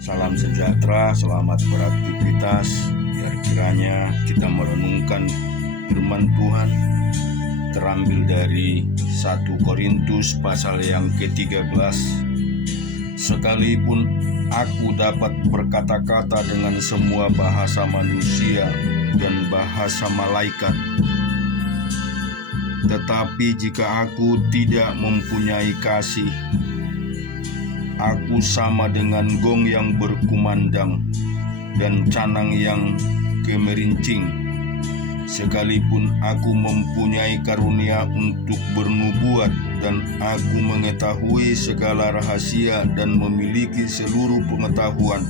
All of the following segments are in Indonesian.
Salam sejahtera, selamat beraktivitas. Biar kiranya kita merenungkan firman Tuhan terambil dari 1 Korintus pasal yang ke-13. Sekalipun aku dapat berkata-kata dengan semua bahasa manusia dan bahasa malaikat, tetapi jika aku tidak mempunyai kasih, aku sama dengan gong yang berkumandang dan canang yang gemerincing. Sekalipun aku mempunyai karunia untuk bernubuat dan aku mengetahui segala rahasia dan memiliki seluruh pengetahuan,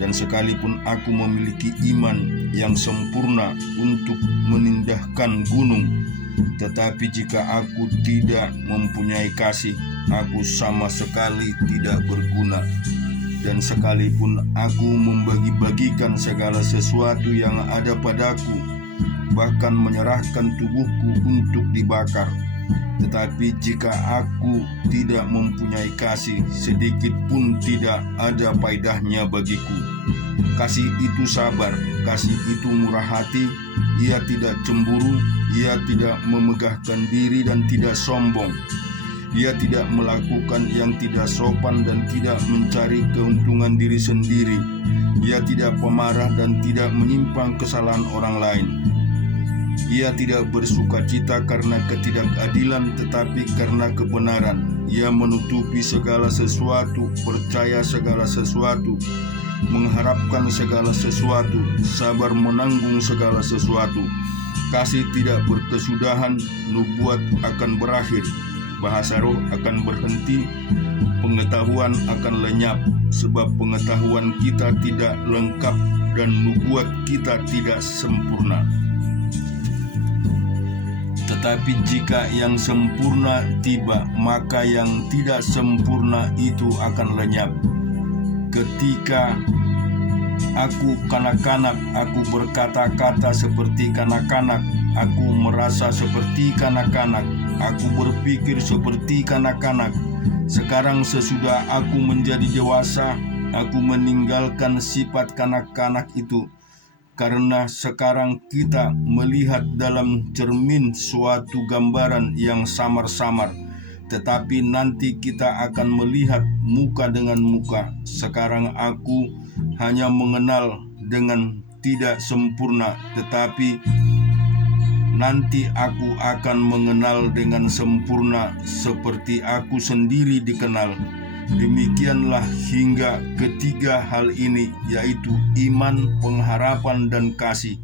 dan sekalipun aku memiliki iman yang sempurna untuk menindahkan gunung, tetapi jika aku tidak mempunyai kasih, aku sama sekali tidak berguna. Dan sekalipun aku membagi-bagikan segala sesuatu yang ada padaku, bahkan menyerahkan tubuhku untuk dibakar, tetapi jika aku tidak mempunyai kasih, sedikit pun tidak ada faedahnya bagiku. Kasih itu sabar, kasih itu murah hati, ia tidak cemburu, ia tidak memegahkan diri dan tidak sombong. Ia tidak melakukan yang tidak sopan dan tidak mencari keuntungan diri sendiri. Ia tidak pemarah dan tidak menyimpang kesalahan orang lain. Ia tidak bersukacita karena ketidakadilan, tetapi karena kebenaran. Ia menutupi segala sesuatu, percaya segala sesuatu, mengharapkan segala sesuatu, sabar menanggung segala sesuatu. Kasih tidak berkesudahan, nubuat akan berakhir, bahasa roh akan berhenti, pengetahuan akan lenyap, sebab pengetahuan kita tidak lengkap dan nubuat kita tidak sempurna. Tetapi jika yang sempurna tiba, maka yang tidak sempurna itu akan lenyap. Ketika aku kanak-kanak, aku berkata-kata seperti kanak-kanak, aku merasa seperti kanak-kanak, aku berpikir seperti kanak-kanak. Sekarang sesudah aku menjadi dewasa, aku meninggalkan sifat kanak-kanak itu. Karena sekarang kita melihat dalam cermin suatu gambaran yang samar-samar, tetapi nanti kita akan melihat muka dengan muka. Sekarang aku hanya mengenal dengan tidak sempurna, tetapi nanti aku akan mengenal dengan sempurna seperti aku sendiri dikenal. Demikianlah hingga ketiga hal ini, yaitu iman, pengharapan, dan kasih.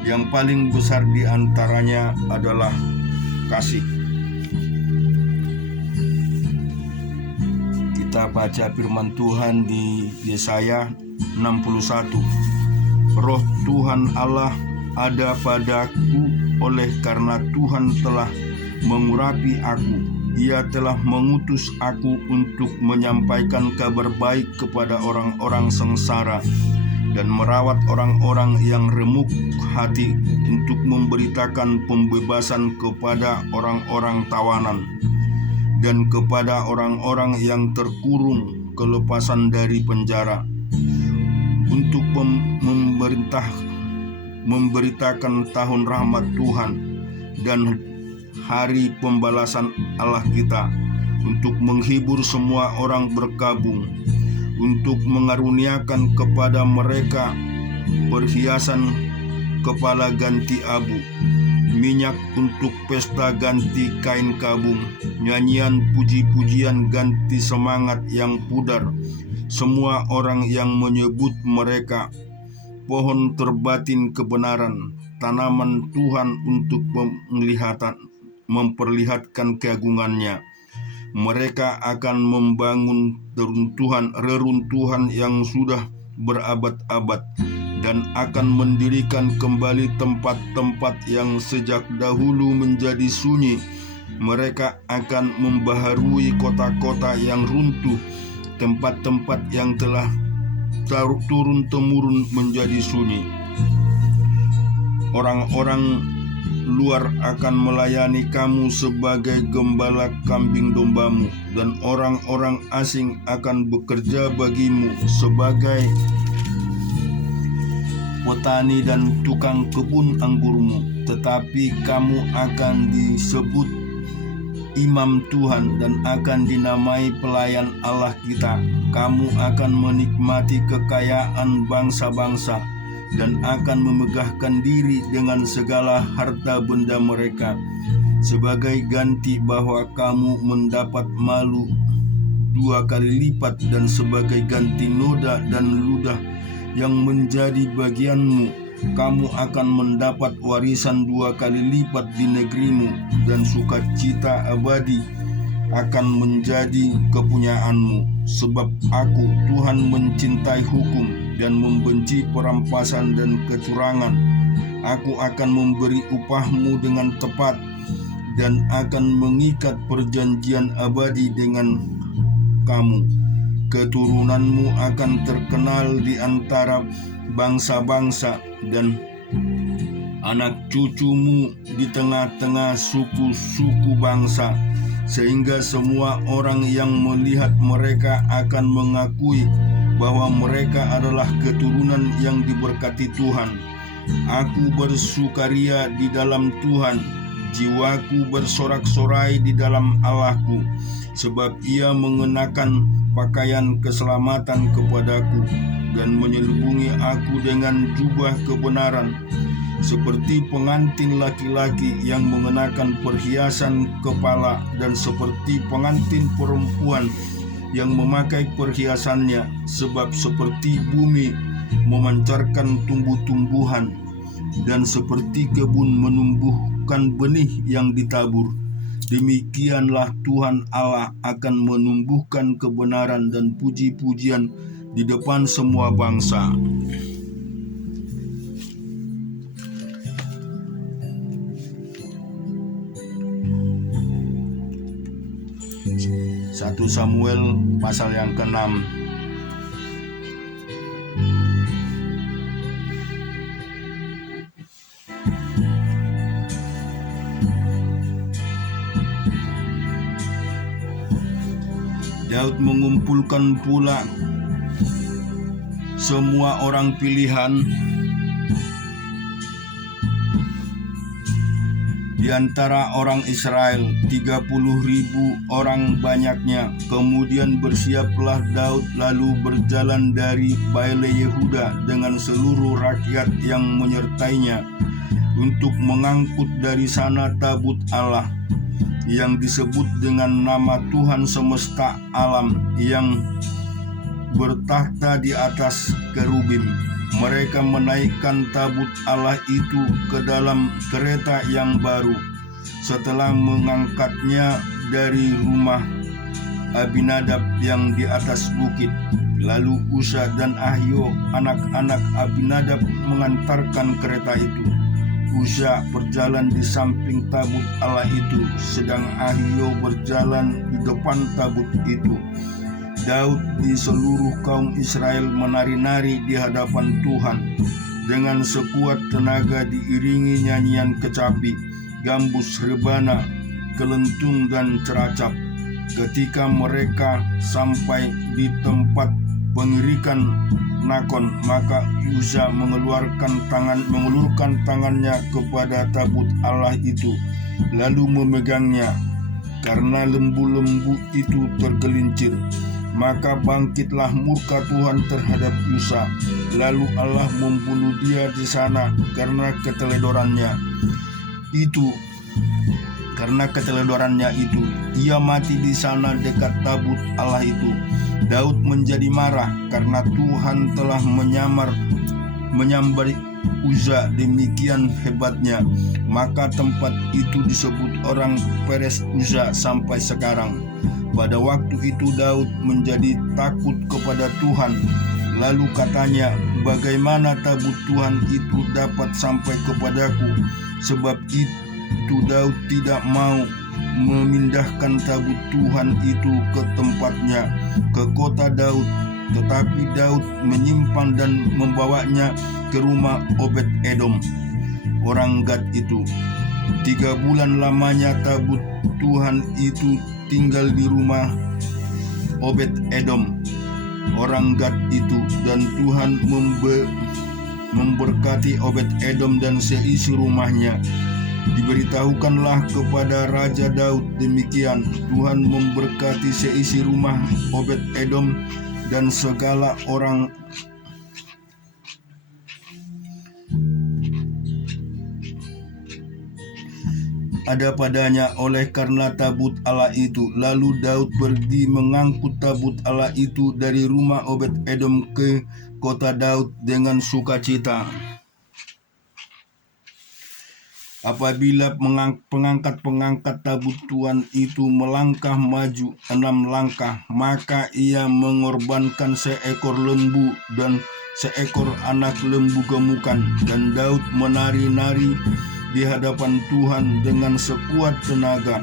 Yang paling besar di antaranya adalah kasih. Kita baca firman Tuhan di Yesaya 61. Roh Tuhan Allah ada padaku, oleh karena Tuhan telah mengurapi aku. Ia telah mengutus aku untuk menyampaikan kabar baik kepada orang-orang sengsara dan merawat orang-orang yang remuk hati, untuk memberitakan pembebasan kepada orang-orang tawanan dan kepada orang-orang yang terkurung kelepasan dari penjara, untuk memberitakan tahun rahmat Tuhan dan hari pembalasan Allah kita, untuk menghibur semua orang berkabung, untuk mengaruniakan kepada mereka perhiasan kepala ganti abu, minyak untuk pesta ganti kain kabung, nyanyian puji-pujian ganti semangat yang pudar. Semua orang yang menyebut mereka pohon terbatin kebenaran, tanaman Tuhan untuk memperlihatkan keagungannya. Mereka akan membangun reruntuhan yang sudah berabad-abad, dan akan mendirikan kembali tempat-tempat yang sejak dahulu menjadi sunyi. Mereka akan membaharui kota-kota yang runtuh, tempat-tempat yang telah turun-temurun menjadi sunyi. Orang-orang luar akan melayani kamu sebagai gembala kambing dombamu, dan orang-orang asing akan bekerja bagimu sebagai petani dan tukang kebun anggurmu. Tetapi kamu akan disebut imam Tuhan dan akan dinamai pelayan Allah kita. Kamu akan menikmati kekayaan bangsa-bangsa dan akan memegahkan diri dengan segala harta benda mereka, sebagai ganti bahwa kamu mendapat malu 2 kali lipat, dan sebagai ganti noda dan ludah yang menjadi bagianmu, kamu akan mendapat warisan 2 kali lipat di negerimu, dan sukacita abadi akan menjadi kepunyaanmu. Sebab aku, Tuhan, mencintai hukum dan membenci perampasan dan kecurangan. Aku akan memberi upahmu dengan tepat dan akan mengikat perjanjian abadi dengan kamu. Keturunanmu akan terkenal di antara bangsa-bangsa dan anak cucumu di tengah-tengah suku-suku bangsa, sehingga semua orang yang melihat mereka akan mengakui bahwa mereka adalah keturunan yang diberkati Tuhan. Aku bersukaria di dalam Tuhan, jiwaku bersorak-sorai di dalam Allahku, sebab Ia mengenakan pakaian keselamatan kepadaku dan menyelubungi aku dengan jubah kebenaran, seperti pengantin laki-laki yang mengenakan perhiasan kepala, dan seperti pengantin perempuan yang memakai perhiasannya. Sebab seperti bumi memancarkan tumbuh-tumbuhan, dan seperti kebun menumbuhkan benih yang ditabur, demikianlah Tuhan Allah akan menumbuhkan kebenaran dan puji-pujian di depan semua bangsa. Satu Samuel pasal yang ke-6. Daud mengumpulkan pula semua orang pilihan di antara orang Israel, 30.000 orang banyaknya. Kemudian bersiaplah Daud lalu berjalan dari Baale Yehuda dengan seluruh rakyat yang menyertainya untuk mengangkut dari sana tabut Allah yang disebut dengan nama Tuhan semesta alam, yang bertahta di atas kerubim. Mereka menaikkan tabut Allah itu ke dalam kereta yang baru setelah mengangkatnya dari rumah Abinadab yang di atas bukit. Lalu Usa dan Ahio, anak-anak Abinadab, mengantarkan kereta itu. Usa berjalan di samping tabut Allah itu, sedang Ahio berjalan di depan tabut itu. Daud di seluruh kaum Israel menari-nari di hadapan Tuhan dengan sekuat tenaga, diiringi nyanyian kecapi, gambus, rebana, kelentung, dan ceracap. Ketika mereka sampai di tempat pengirikan Nakon, maka Uza mengulurkan tangannya kepada tabut Allah itu, lalu memegangnya, karena lembu-lembu itu tergelincir. Maka bangkitlah murka Tuhan terhadap Uza, lalu Allah membunuh dia di sana karena keteledorannya itu. Ia mati di sana dekat tabut Allah itu. Daud menjadi marah karena Tuhan telah menyambar Uza demikian hebatnya. Maka tempat itu disebut orang Peres Uza sampai sekarang. Pada waktu itu Daud menjadi takut kepada Tuhan. Lalu katanya, bagaimana tabut Tuhan itu dapat sampai kepadaku? Sebab itu Daud tidak mau memindahkan tabut Tuhan itu ke tempatnya, ke kota Daud. Tetapi Daud menyimpan dan membawanya ke rumah Obed Edom, orang Gad itu. 3 bulan lamanya tabut Tuhan itu tinggal di rumah Obed Edom, orang Gad itu, dan Tuhan memberkati Obed Edom dan seisi rumahnya. Diberitahukanlah kepada Raja Daud demikian, Tuhan memberkati seisi rumah Obed Edom dan segala orang ada padanya oleh karena tabut Allah itu. Lalu Daud pergi mengangkut tabut Allah itu dari rumah Obed Edom ke kota Daud dengan sukacita. Apabila pengangkat tabut Tuhan itu melangkah maju 6 langkah, maka ia mengorbankan seekor lembu dan seekor anak lembu gemukan, dan Daud menari-nari di hadapan Tuhan dengan sekuat tenaga.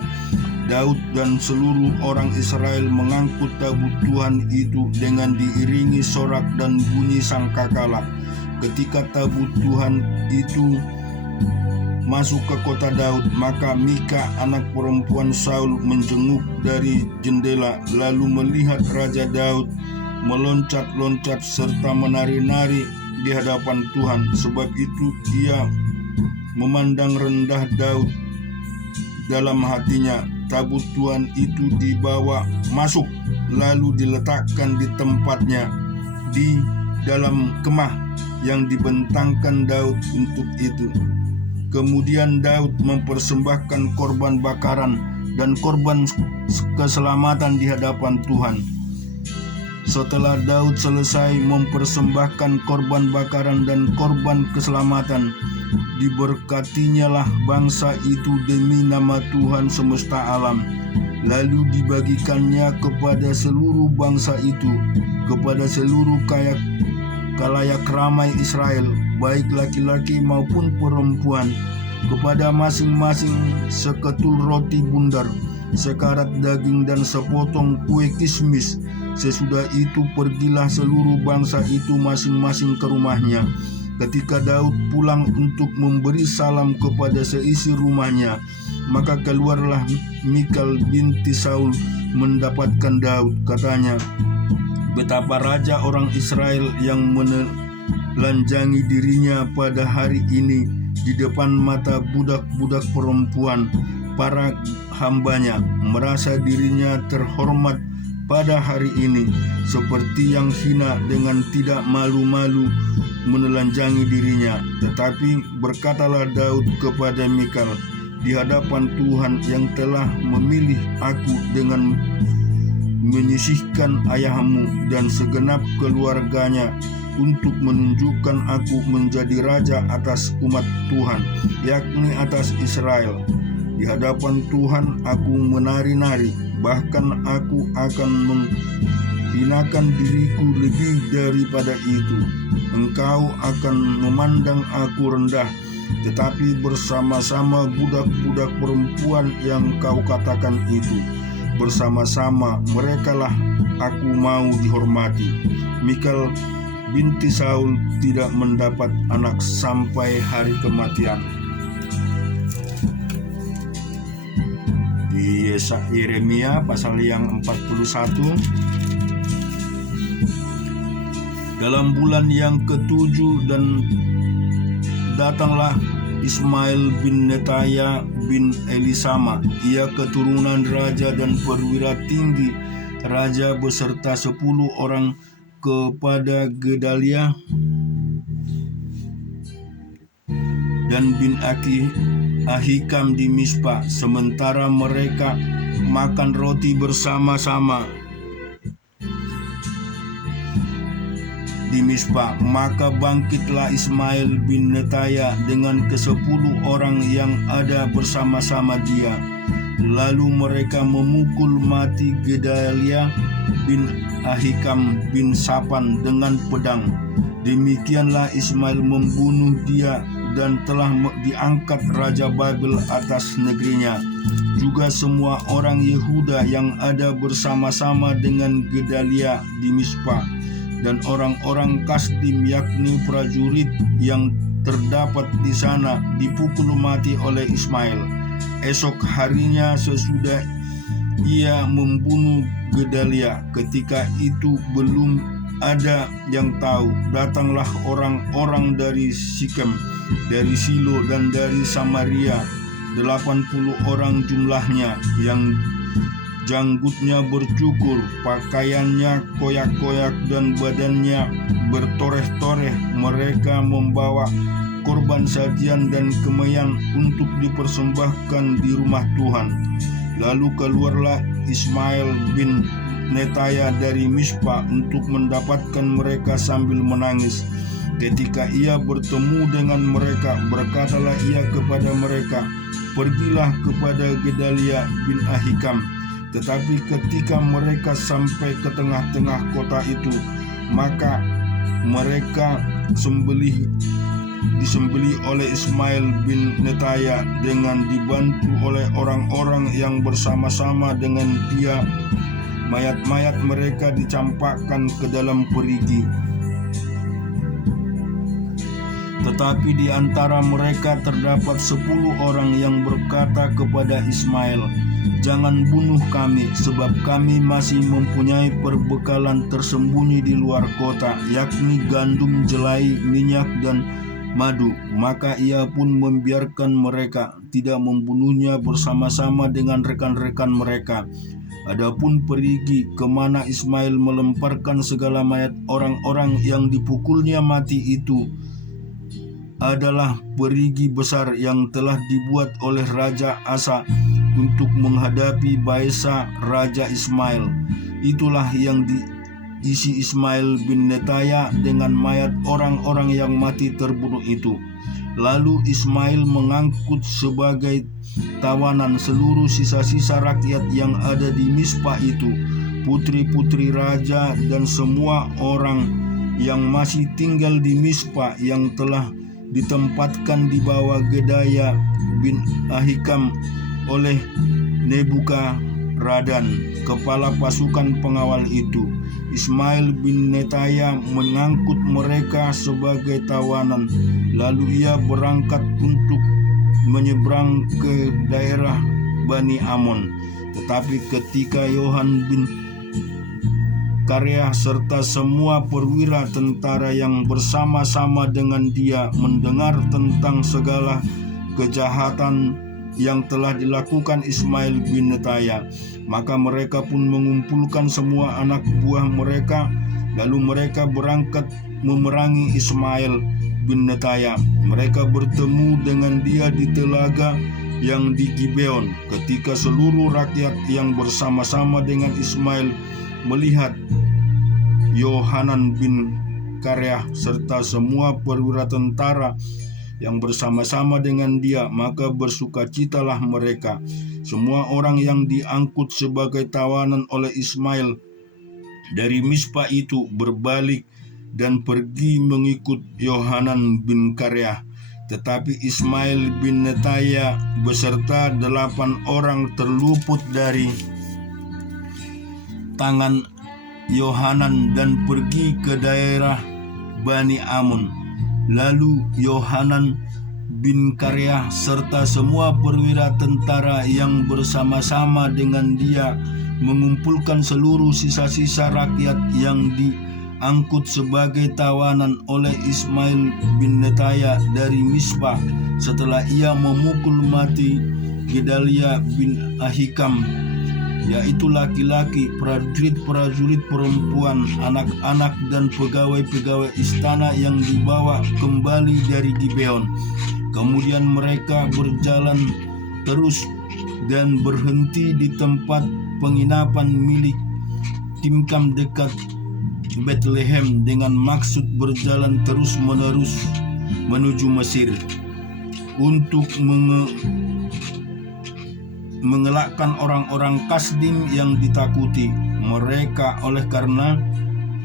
Daud dan seluruh orang Israel mengangkut tabut Tuhan itu dengan diiringi sorak dan bunyi sangkakala. Ketika tabut Tuhan itu masuk ke kota Daud, maka Mika anak perempuan Saul menjenguk dari jendela, lalu melihat Raja Daud meloncat-loncat serta menari-nari di hadapan Tuhan. Sebab itu ia memandang rendah Daud dalam hatinya. Tabut Tuhan itu dibawa masuk, lalu diletakkan di tempatnya di dalam kemah yang dibentangkan Daud untuk itu. Kemudian Daud mempersembahkan korban bakaran dan korban keselamatan di hadapan Tuhan. Setelah Daud selesai mempersembahkan korban bakaran dan korban keselamatan, diberkatinyalah bangsa itu demi nama Tuhan semesta alam. Lalu dibagikannya kepada seluruh bangsa itu, kepada seluruh kalayak ramai Israel, baik laki-laki maupun perempuan, kepada masing-masing seketul roti bundar, sekarat daging dan sepotong kue kismis. Sesudah itu pergilah seluruh bangsa itu masing-masing ke rumahnya. Ketika Daud pulang untuk memberi salam kepada seisi rumahnya, maka keluarlah Mikal binti Saul mendapatkan Daud. Katanya, betapa raja orang Israel yang menelanjangi dirinya pada hari ini di depan mata budak-budak perempuan para hambanya, merasa dirinya terhormat pada hari ini, seperti yang hina dengan tidak malu-malu menelanjangi dirinya. Tetapi berkatalah Daud kepada Mikal, di hadapan Tuhan yang telah memilih aku dengan menyisihkan ayahmu dan segenap keluarganya untuk menunjukkan aku menjadi raja atas umat Tuhan, yakni atas Israel. Di hadapan Tuhan aku menari-nari, bahkan aku akan menghinakan diriku lebih daripada itu. Engkau akan memandang aku rendah, tetapi bersama-sama budak-budak perempuan yang kau katakan itu, bersama-sama merekalah aku mau dihormati. Mikal binti Saul tidak mendapat anak sampai hari kematian. Di Yeremia pasal yang 41, dalam bulan yang ke-7 dan datanglah Ismail bin Netaya bin Elisama, ia keturunan raja dan perwira tinggi raja beserta 10 orang kepada Gedalia dan bin Ahikam di Mispa, sementara mereka makan roti bersama-sama di Mispa. Maka bangkitlah Ismail bin Netaya dengan ke-10 orang yang ada bersama-sama dia. Lalu mereka memukul mati Gedalia bin Ahikam bin Sapan dengan pedang. Demikianlah Ismail membunuh dia dan telah diangkat Raja Babel atas negerinya. Juga semua orang Yehuda yang ada bersama-sama dengan Gedalia di Mispa, dan orang-orang Kasdim yakni prajurit yang terdapat di sana dipukul mati oleh Ismail. Esok harinya sesudah ia membunuh Gedalia, ketika itu belum ada yang tahu, datanglah orang-orang dari Sikem, dari Silo, dan dari Samaria, 80 orang jumlahnya, yang janggutnya bercukur, pakaiannya koyak-koyak, dan badannya bertoreh-toreh. Mereka membawa korban sajian dan kematian untuk dipersembahkan di rumah Tuhan. Lalu keluarlah Ismail bin Netaya dari Mispa untuk mendapatkan mereka sambil menangis. Ketika ia bertemu dengan mereka, berkatalah ia kepada mereka, "Pergilah kepada Gedalia bin Ahikam." Tetapi ketika mereka sampai ke tengah-tengah kota itu, maka mereka disembelih oleh Ismail bin Netaya dengan dibantu oleh orang-orang yang bersama-sama dengan dia. Mayat-mayat mereka dicampakkan ke dalam perigi. Tetapi di antara mereka terdapat 10 orang yang berkata kepada Ismail, "Jangan bunuh kami, sebab kami masih mempunyai perbekalan tersembunyi di luar kota, yakni gandum, jelai, minyak, dan madu." Maka ia pun membiarkan mereka, tidak membunuhnya bersama-sama dengan rekan-rekan mereka. Adapun perigi kemana Ismail melemparkan segala mayat orang-orang yang dipukulnya mati itu adalah perigi besar yang telah dibuat oleh Raja Asa untuk menghadapi Baesa Raja Ismail. Itulah yang diisi Ismail bin Netaya dengan mayat orang-orang yang mati terbunuh itu. Lalu Ismail mengangkut sebagai tawanan seluruh sisa-sisa rakyat yang ada di Mispa itu, putri-putri raja dan semua orang yang masih tinggal di Mispa yang telah ditempatkan di bawah Gedalia bin Ahikam oleh Nebukaradan, kepala pasukan pengawal itu. Ismail bin Netaya mengangkut mereka sebagai tawanan, lalu ia berangkat untuk menyeberang ke daerah Bani Amon. Tetapi ketika Yohan bin Kareah serta semua perwira tentara yang bersama-sama dengan dia mendengar tentang segala kejahatan yang telah dilakukan Ismail bin Netaya, maka mereka pun mengumpulkan semua anak buah mereka, lalu mereka berangkat memerangi Ismail bin Netaya. Mereka bertemu dengan dia di telaga yang di Gibeon. Ketika seluruh rakyat yang bersama-sama dengan Ismail melihat Yohanan bin Kareah serta semua perwira tentara yang bersama-sama dengan dia, maka bersukacitalah mereka. Semua orang yang diangkut sebagai tawanan oleh Ismail dari Mispa itu berbalik dan pergi mengikut Yohanan bin Kareah. Tetapi Ismail bin Netaya beserta 8 orang terluput dari tangan Yohanan dan pergi ke daerah Bani Amon. Lalu Yohanan bin Kareah serta semua perwira tentara yang bersama-sama dengan dia mengumpulkan seluruh sisa-sisa rakyat yang diangkut sebagai tawanan oleh Ismail bin Netaya dari Mispa setelah ia memukul mati Gedalia bin Ahikam, yaitu laki-laki, prajurit-prajurit perempuan, anak-anak, dan pegawai-pegawai istana yang dibawa kembali dari Gibeon. Kemudian mereka berjalan terus dan berhenti di tempat penginapan milik Timkam dekat Bethlehem dengan maksud berjalan terus-menerus menuju Mesir untuk mengelakkan orang-orang Kasdim yang ditakuti mereka oleh karena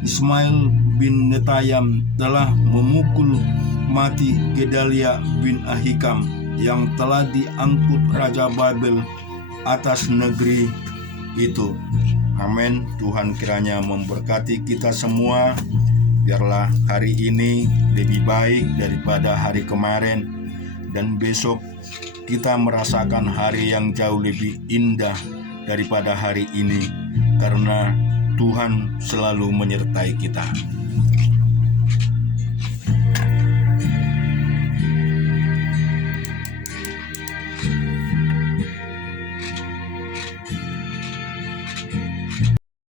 Ismail bin Netayam telah memukul mati Gedalia bin Ahikam yang telah diangkut Raja Babel atas negeri itu. Amin. Tuhan kiranya memberkati kita semua. biarlah hari ini lebih baik daripada hari kemarin, dan besok kita merasakan hari yang jauh lebih indah daripada hari ini, karena Tuhan selalu menyertai kita.